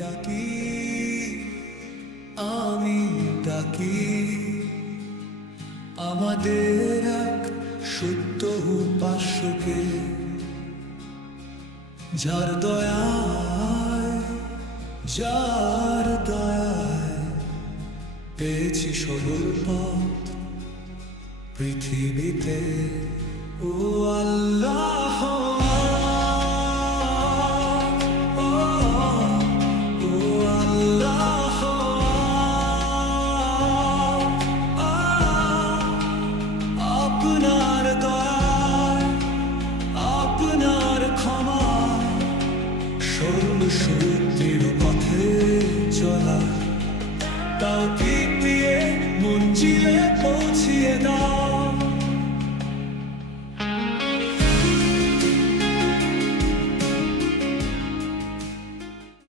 ডাকি, আমি ডাকি আমাদের এক সত্য উপাস্যকে, যার দয়ায় পেয়েছি সরল পথ পৃথিবীতে। ও আল্লাহ, আপনার দয়ায়, আপনার ক্ষমা, সরল সত্যের পথে চলা, তাওফিক দিয়ে মঞ্জিলে পৌঁছিয়ে দাও।